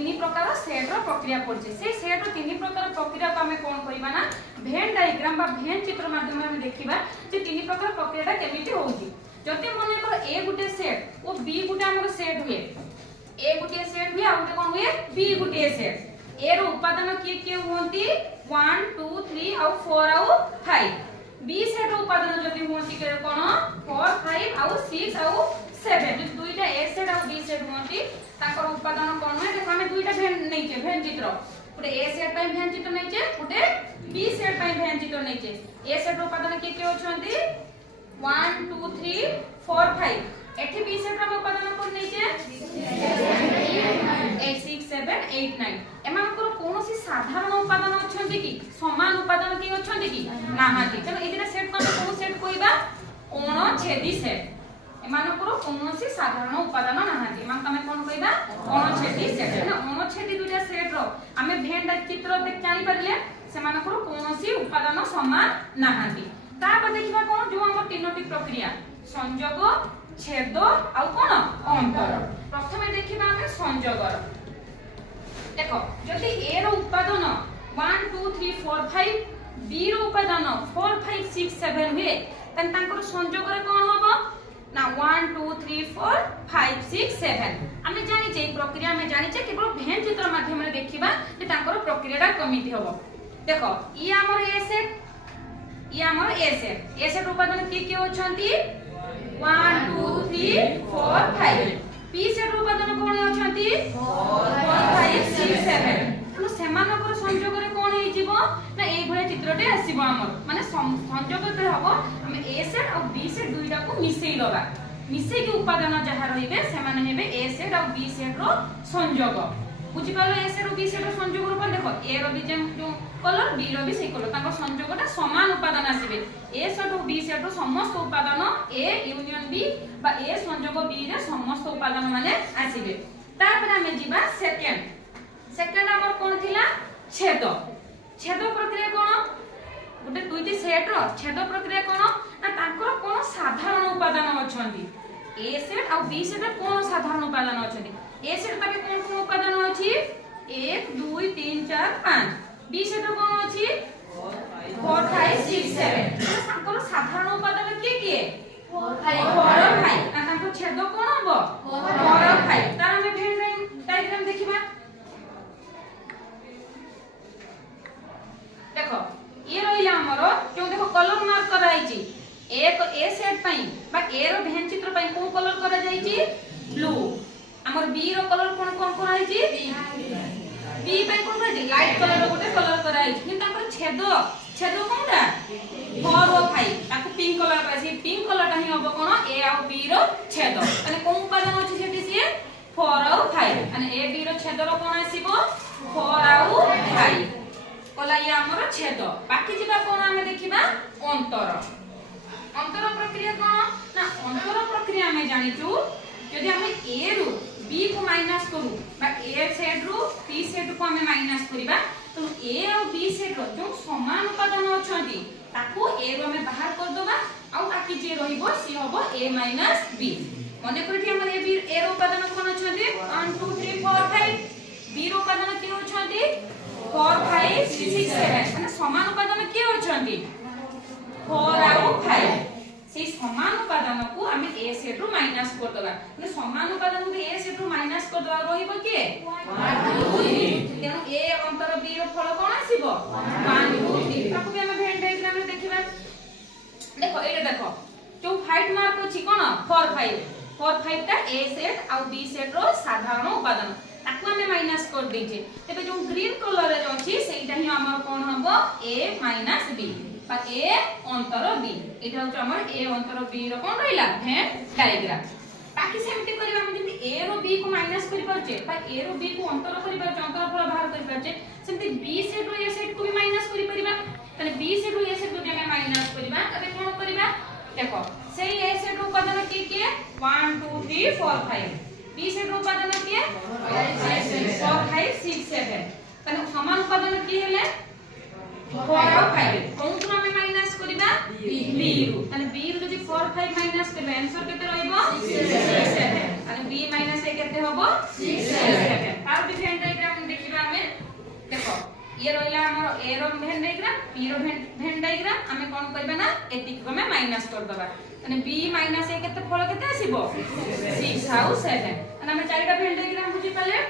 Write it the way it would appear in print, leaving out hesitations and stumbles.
तीन प्रकार सेट रो प्रक्रिया पड़ছে से सेट रो तीन प्रकार प्रक्रिया को हमें कोन करबा ना भेन डायग्राम बा भेन चित्र माध्यम में देखिबा जे तीन प्रकार प्रक्रियाटा केमिति होउची जति मने कर ए गुटे सेट ओ बी गुटे हमर सेट हुए ए गुटे सेट हुए आ गुटे कोन हुए बी गुटे सेट ए रो उपादान के होंती 1 2 3 और 4 और 5 बी सेट रो उपादान जति होंती के कोन 4 5 और 6 और 7 जो दुईटा ए सेट और बी सेट होंती ताकर उपादान कोन है देखो हमें दुईटा भेन नैचे भेन चित्र गुटे ए सेट पय भेन चित्र नैचे गुटे बी सेट पय भेन चित्र नैचे ए सेट रो उपादान के होछंती 1 2 3 4 5 एठी बी सेट रो उपादान कोन नैचे 8 6 7 8 9 एमानकर कोनोसी साधारण उपादान अछंती कि समान उपादान के अछंती कि नाहाती तनो एदिना सेट कोन कोन सेट कोइबा कोन छेदी सेट एमानकर कोनोसी साधारण उपादान नाहाती मान तमे कोन कोइबा कोन छेदी सेट ना कोन छेदी दुटा सेट रो हमें भेंडा चित्र देख जानि परले सेमानकर कोनोसी उपादान समान नाहाती तापर देखिबा कोन जो हम तीनोटी प्रक्रिया संयोग छेद आ कोन अंतर प्रथमे देखिबा हमें संयोगर देखो जदि ए रो उपादान 1 2 3 4 5 बी रो उपादान 4 5 6 7 हुए तन तांकर संयोग रे कोन होबो ना 1 2 3 4 5 6 7 हमें जानि जे प्रक्रिया में जानि जे केवल भेन चित्र माध्यम रे देखिबा जे तांकर प्रक्रियाटा कमिति होबो देखो ई हमर ए सेट ई हमर ए सेट उपादान के होछंती 1 2 3 4 5 पी सेट उपादान कोन होछंती 4 5 6 7 तो सेमानकर संयोग रे कोन हे जीवो ना ए भले चित्रटे आसीबो हमर माने संयोग के हबो हम ए सेट और बी सेट दुईटा को मिसई लबा मिसई के उपादान जहा रहिबे सेमाने हेबे ए सेट और बी सेट रो संयोग बुझी पालो ए सेट और बी सेट रो संयोग रूप देखो ए रो भी जो कलर बी रो भी सेही कलर ताको संयोगटा समान उपादान आसीबे ए सेट और बी सेट रो समस्त उपादान ए यूनियन बी बा ए संयोग बी रे समस्त उपादान माने आसीबे तापर हमें जीवा सेकंड हमर कोन थिला छेद प्रक्रिया कोन गुटे दुईटी सेट रो छेद प्रक्रिया कोन ना ताकर कोन साधारण उपादान अछंती ए सेट और बी सेट कोन साधारण उपादान अछंती ए सेट ताके कोन उपादान अछि 1 2 3 4 5 बी सेट कोन अछि 4 5 6 7 ताकर साधारण उपादान के 4 5 ना ताकर छेद कोन हबो 4 5 तार हमें भेन डायग्राम देखिबा देखो ये रहिला हमरो जो देखो कलर मार्क कराई छी एक ए सेट पई बा ए रो भेन चित्र पई को कलर करा जाई छी ब्लू हमर बी रो कलर कोन कराई छी बी पई कोन कराई छी लाइट कलर रो गोटे कलर कराई छी किंतु हमर छेद कोनटा 4 और 5 ताको पिंक कलर कराई छी पिंक कलर ता ही हबो कोन ए और बी रो छेद माने कोन उपादान अछि सेठी सिए 4 और 5 माने ए बी रो छेद रो कोन आसीबो 4 और 5 कोला या हमर छेद बाकी जिबा कोन हमें देखिबा अंतर प्रक्रिया कोन ना अंतर प्रक्रिया हमें जानि छु यदि हमें ए रो बी को माइनस करू बा ए सेट रो बी सेट को हमें माइनस करिबा तो ए और बी सेट रो जो समान उपादान अछंती ताको ए रो हमें बाहर कर दोबा आ बाकी जे रहिबो सी होबो a b मने करथि हमर ए बी ए रो उपादान कोन अछंती 1 2 3 4 5 बी रो उपादान के अछंती 4 5 6 7 माने समान उपादान के अछंती 4 और 5 से समान उपादान को हम ए सेट रो माइनस कर दबा माने समान उपादान को ए सेट रो माइनस कर दबा रहिबो के 1 2 3 तेनो ए अंतर बी रो फल कोन आसीबो 1 2 3 ताको भी हम भेन डायग्राम रे देखिबा देखो एटा देखो जो फाइट मार्क अछि कोन 4 5 ता ए सेट और बी सेट रो साधारण उपादान ताको हम माइनस कर दै छै तबे जो ग्रीन कलर रे अछि सेटा ही हमर कोन हबो a b बा ए अंतर बी एटा हो हमर ए अंतर बी रो कोन रहिला भेन डायग्राम बाकी सेमति करिबा हम जति ए रो बी को माइनस करि परछे बा ए रो बी को अंतर करि परछे अंतर फल बाहर करि परछे सेमति बी सेट रो ए सेट को भी माइनस करि परिबा तने बी सेट रो ए सेट को हम माइनस करिबा तबे कोन करिबा देखो सेही ए सेट रो उपादान के 1 2 3 4 5 बी सेट रो उपादान के 4 5 6 7 तने समान उपादान की हेले 4 और 5 कोन को हम माइनस करिबा बी रो तने बी रो जदी 4 5 माइनस करबे आंसर केते रहइबो 6 7 तने बी माइनस ए केते होबो 6 7 तार भी भेन ये रहला हमर ए रो भेन डायग्राम बी रो भेन डायग्राम हमें कोन करबा ना एतिक को में माइनस कर दबा तने b माइनस ए केते फल केते आसीबो 6 आउ 7 तने हमें चारिटा भेन डायग्राम बुझी पाले